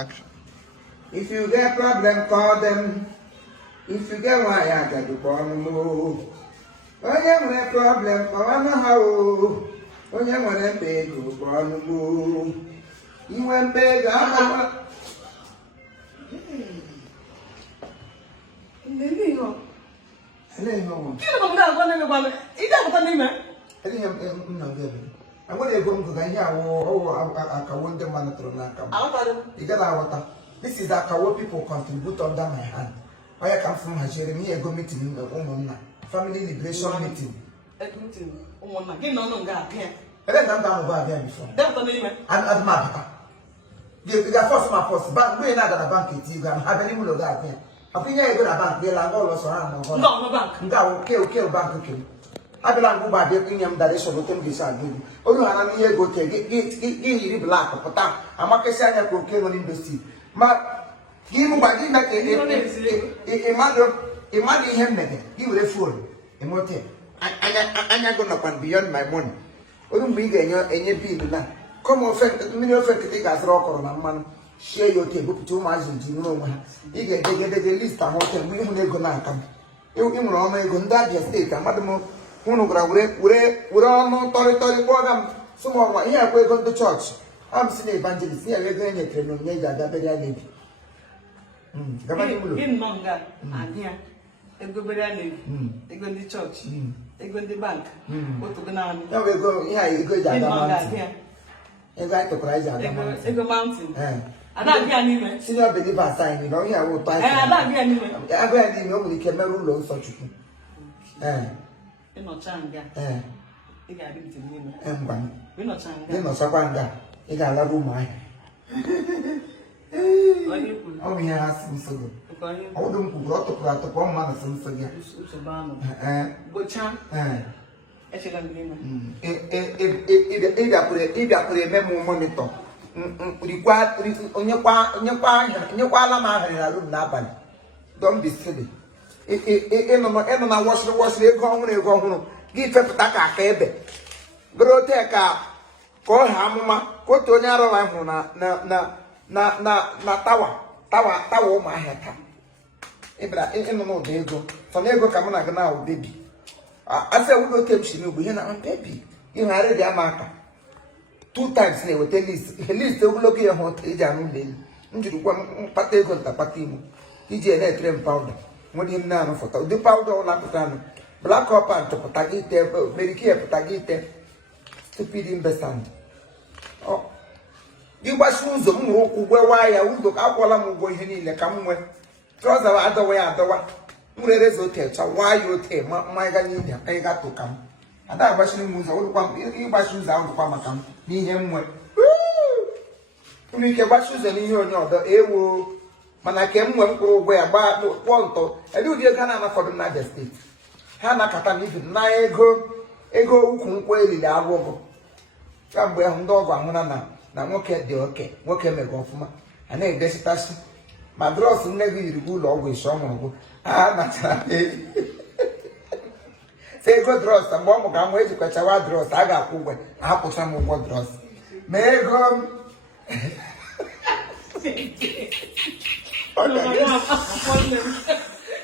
Action. If you get problem, call them. If you get one, I got to call them. When you have a problem, call them how. When you want to pay, call them. You want to pay, I I'm going to go to the This is how people contribute under my hand. I come from Jeremy, I go meeting family liberation meeting. And then I'm down over there before. And Martha. You got first my post, but we're not a bank, you can have any more of that. I think I go to a bank, they'll all also around. No, bank. Now, kill bank. I belong to buy the premium that is of the Temple. Oh, no, I'm here go take it black, but I'm a Cassandra cocaine on industry. But give me back a mother, him, you will fool. A motel. I'm not going to beyond my money. Wouldn't be any bill. Come on, many of you take us rock or man. Share your table too much in Genoma. You get the list of hotel, we will never come. You know, I'm going to state, and Madame. We're on territory program. Some of here we're going to church. I'm seeing evangelist here. We're going to train on that very lady. In Manga, and here, they go very they go to church, they go to the bank, go to the nan. Now we go here, you go down here. You got to prize out the mountain. I don't get any senior believer sign, you know, here will buy. I don't get any. I go and nobody can never lose such a no changa. You got it to me. We're not changa. You're not Sabanga. You got a room. Oh, he has some so. Oh, don't go to put up one man some so. Butcher. If I put a memo monitor, required on your man in a room napan. Don't be silly. I wash the go home. Give a taka kebe. Bro, take a call Hamma, go to Naro na tower, my hair. Ibra, in no day go. For never come on now, baby. I said, we go take she will be here now, baby. You had a marker. 2 times they will tell this. At least they will look at hot age and day. Into one patego tapatimo. He did a powder. When you know for the powder on Apatano, black up and to Potagite, very care Potagite, stupid investment. Oh, you was soon the moon where I would look up while I'm going in the come with. Trust the other way at the one. Where is hotel? So why you take my guy? I got to come. And I was in the old one, you buy shoes out of Pamacam, me him with. You make a wash shoes and you know the air. Man, I came when go where about Ponto, I do the Canana for the United States. Hana Catan, if na ego, Kunqueli, the Awogo. Somewhere on dog, I'm now work at the okay, work at me go for my and then this my dross never you good always some. Ah, not say good dross, and one can wait to catch a wild dross. I got over, I put some more dross. May go. Okay.